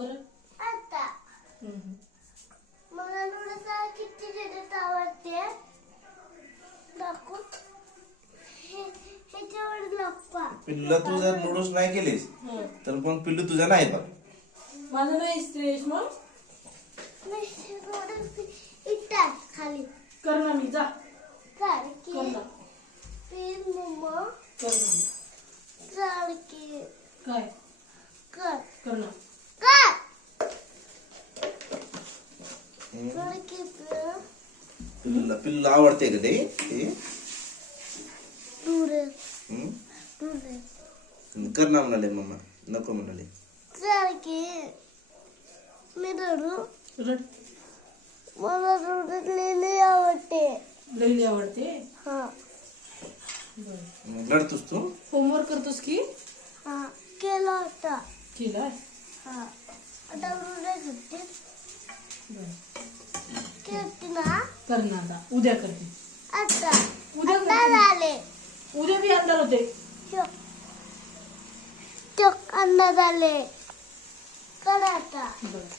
बरं आता मला नूडल्स किती देत आवडते नको ह्याच्यावर नको पिल्लू तू जर नूडल्स नाही केलीस तर मग पिल्लू तुझा नाही बघ. माझं नाही श्रेयश मग नूडल्स इटा खाली कर ना मी जा कर कर ना फिर मम्मा कर ना कर के काय कर कर ना कर कर के पिल्लू आवडते का ते नूडल्स हम्म? नूडल्स कर ना म्हणाले मम्मा नको म्हणाले. कर के मी रडू रड मला नूडल्स लई आवडते लई आवडते हा लढतोस तू होमवर्क करतोस की हा केला होता केलाय हा आता नूडल्स होते बरं. केलती ना कर ना आता उद्या करते आता उद्या आता झाले उद्या बी आणणार होते चोक अन्ना झाले कर आता बरं